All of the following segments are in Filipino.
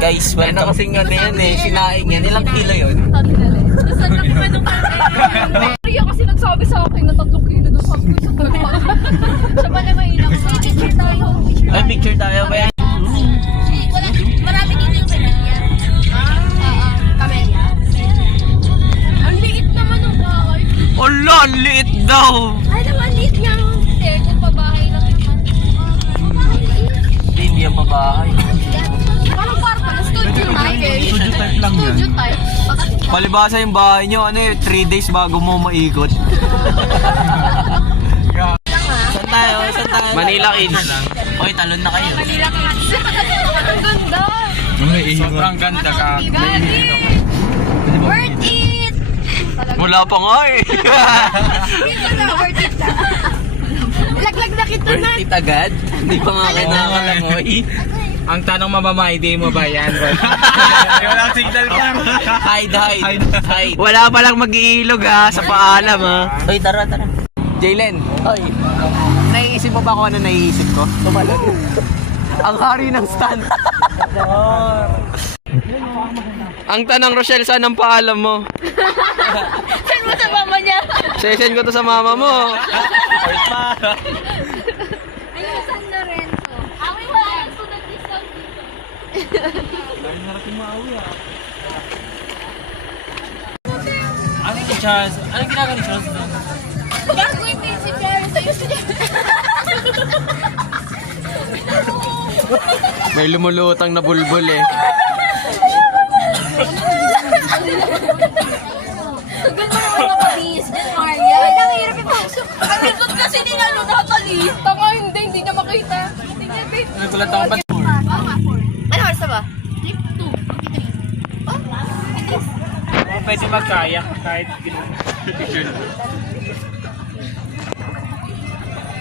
Guys, welcome. Ano kasing ano yan eh, sinaing yan. Ilang kilo yun? Tapos ang laki pa nung Maria kasi nagsabi sa akin na 3 kilo doon sa akin sa tulpa. Siya pala mainang sa picture tayo. Ay, picture tayo ba yan? Marami dito yung kamelya. Kamelya? Ang liit naman ng bahay. Ala, ang liit daw! Ay naman, liit nga. Kung pabahay lang naman. Hindi yan pabahay. Parang kwarto, studio type. Studio type lang yan. Studio type. Palibasa yung bahay nyo, ano eh, 3 days bago mo maikot. Saan tayo? Saan tayo? Manila Kids. Oy, talon na kayo. Manila Kids. Ang ganda. Sobrang ganda ka. Gagi. Worth it. Wala pa nga eh. Dito na, worth it na. Laglag na kita na. Worth it agad? Hindi pa nga kinakalangoy. Ang tanong mamamay, di mo ba yan? Walang signal ka. Hide. Wala palang mag-iilog ha, sa paalam ha. Oy, tara. Jaylen. Oy. Naiisip mo ba kung ano naiisip ko? Tumalon. Ang hari ng stand. Ang tanong, Rochelle, saan ang paalam mo? Send mo sa mama niya. Send ko to sa mama mo. Ayun, San Lorenzo. Awi wala. Student discount dito. Ano si Charles? Ano ginagawa ni Charles doon? Bago yung si Charles. Ayun siya. May lumulutang na bulbul eh. Ganda naman nakabihis dyan, Maria. Ay, nangihirap yung puso. Ang likod kasi hindi na nakakalis. Tama, hindi niya makita. Hindi niya, babe. Nagulat ako ba? Ano oras na ba? 3:02. Oh, Pwede magkaya kahit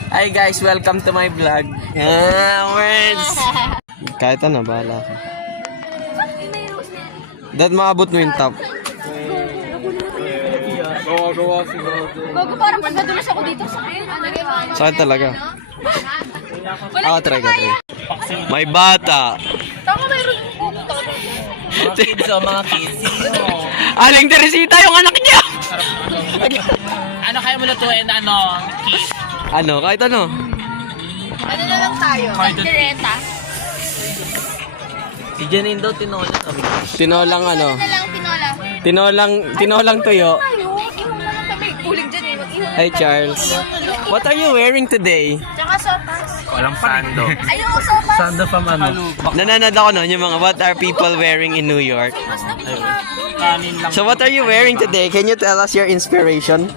Hi guys, welcome to my vlog. Words. Kahit ano, bahala ka. Dad, maabot mo yung top. gawa siguro. Bago parang pag nadulas ako dito sa akin. Sakit talaga. Try. May bata. Tama, mayroon yung Mga kids. Aling Teresita, yung anak niya! Ano kaya mo lutuin? Ano? Kiss? Ano, kahit ano. Ano na lang tayo? Direta. Si Janine daw tinola kami. Tinolang ano? Ano na lang, tinola. Tinolang tuyo. Tayo, ihong na lang kami. Kulig dyan eh. Mag-ihong Hi Charles. What are you wearing today? Tsaka sopas. Walang sando. Ayun, sopas. Sando from ano? Nananood ako noon yung mga what are people wearing in New York. Mas na pinaka. Kanin lang. So what are you wearing today? Can you tell us your inspiration?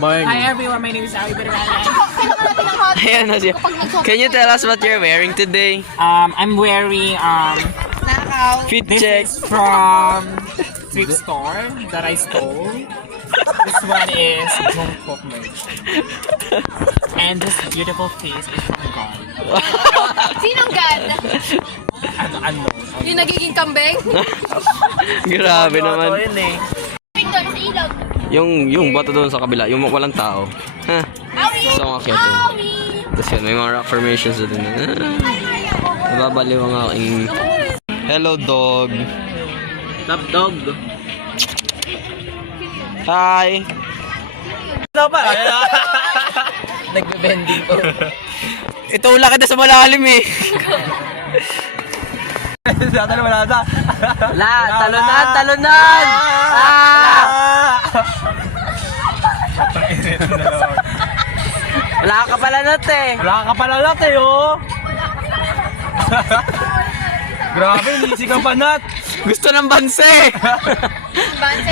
Hi everyone, my name is Ali Berrana. Kailangan natin ng hot. Ayan na siya. Can you tell us what you're wearing today? I'm wearing Nakaw. Fit this check. is from thrift store that I stole. This one is Jungkook merch. And this beautiful face is from God. Sinong God? Ano? Yung nagiging kambing? Grabe naman. Pindon sa ilaw. Yung bato doon sa kabila, yung walang tao. Ha? Awi! So ang akyat yun. Awi! Tapos yun, may mga rock formations na din. Nababaliw ang aking... Hello dog. Love dog. Hi. Ano pa? Nagbe-bending po. Ito wala ka na sa malalim eh. Wala. Talunan! Wala ka pala nat eh. Wala ka pala lahat eh, oh. Grabe, nisi ka pa nat. Gusto ng banse.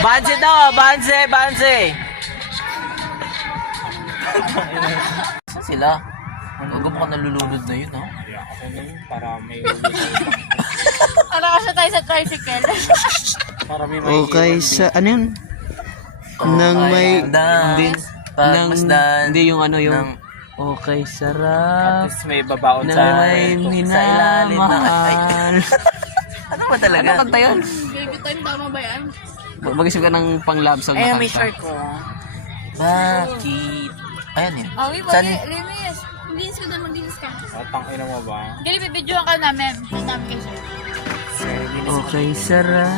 Banse daw, banse. Saan sila? Huwag mo ka nalulunod na yun, ha? Para may Ano kasi tayo sa tricycle? para may Okay, sa ano yun? Nang may... Hindi yung ano yung... Okay, At sarap. least may babaon Nang sa may minamahal. Ano ba talaga? Ano kanta yun? Baby time, tama ba yan? Mag-isip ka ng pang-love song na kanta. ko. Bakit? Ayan yun. Awi, linis. Linis ka doon, maglinis ka. Tangina mo ba? Gali, bibidyoan ka namin. Namin kayo. Okay, sarap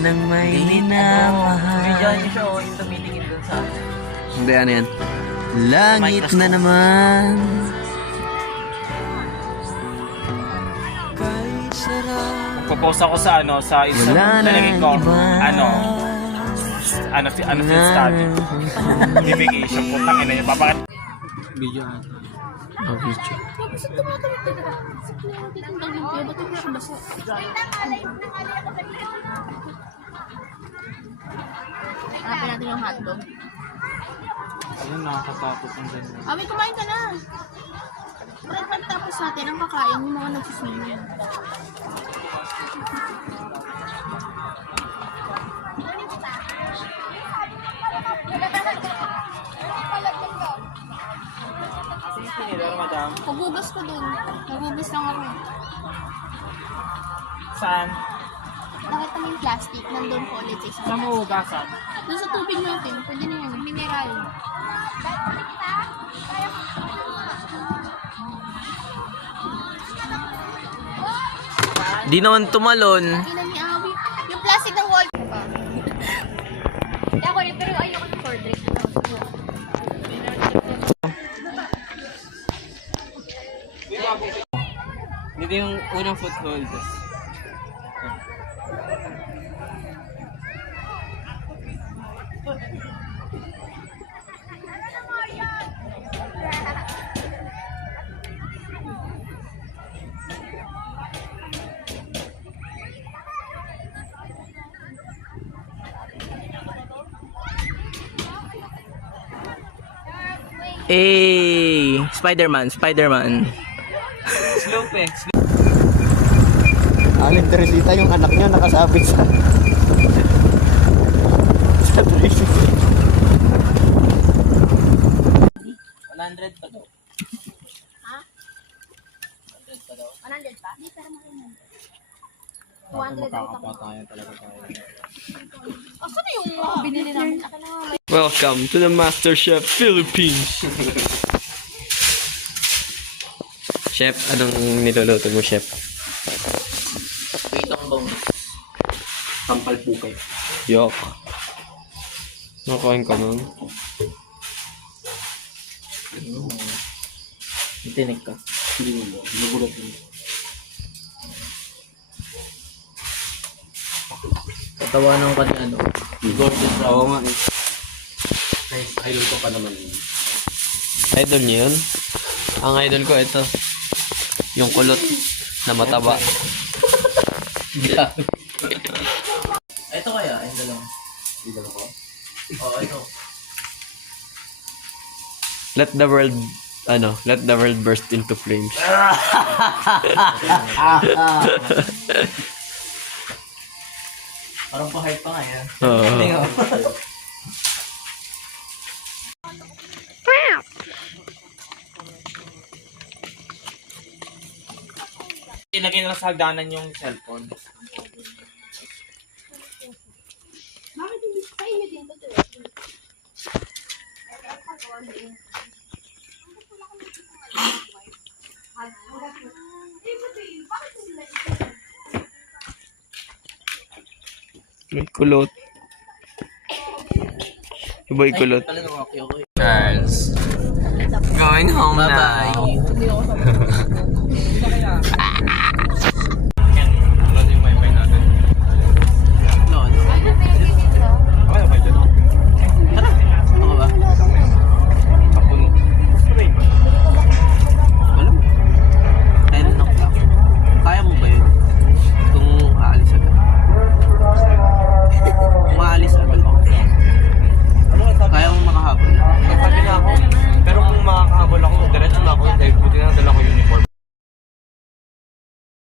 ng may minamahal. Video niyo siya, yung tumitingin dun sa akin. Hindi, ano yan? Langit na naman. Kay sarap. Popost ako sa isa Wala nalagay ko, nang iba. field study. Navigation, putang ina niya. Bakit? Video ata. Oh, video. Tapos ito tumatawid ka na. Ang limpyo, ba't yung siya basa? Hanapin natin yung hotdog. Ayun, nakakatakot ang ganyan. Abi, kumain ka na. Pero pagtapos natin, ang kakain yung mga nagsiswimming. Madam. Nagugas ko dun. Nagugas lang ako. Saan? Nakita mo yung plastic, nandun po ulit sa Saan mo hugasan? doon sa tubig natin, pwede na yan, mineral. Di naman tumalon. Ina ni Awi. Yung plastic ng wall. Ako rin, pero ayoko ng short drink. Dito yung unang foothold. Eh, Spider-Man. Slope eh. Aling Teresita, yung anak niya nakasabit sa tricycle. 100 pa daw. Ha? 100 pa daw. 100 pa? Hindi, pero makinig. 200 daw ako. Tayo talaga tayo. Asan na yung binili namin? Akin na nga. Welcome to the MasterChef Philippines. Chef, anong niluluto mo, Chef? Pitong bong. Sampal pukay. Yok. Nakain ka nun? Tinig ka. Hindi mo. Nagulat mo. Katawanan ka niya, Gordon Brown. Oo nga eh. Idol ko pa naman yun. Idol niyo yun? Ang idol ko ito. Yung kulot na mataba. Ito kaya, ito lang. Idol ko? Oo, ito. Let the world burst into flames. Parang pa-hype pa nga yan. Oo. Tingnan mo. Ilagay na lang sa hagdanan yung cellphone. Bakit hindi sa inyo din ito? May kulot. Iba yung kulot. Talagang okay. Charles. Going home Bye-bye. now.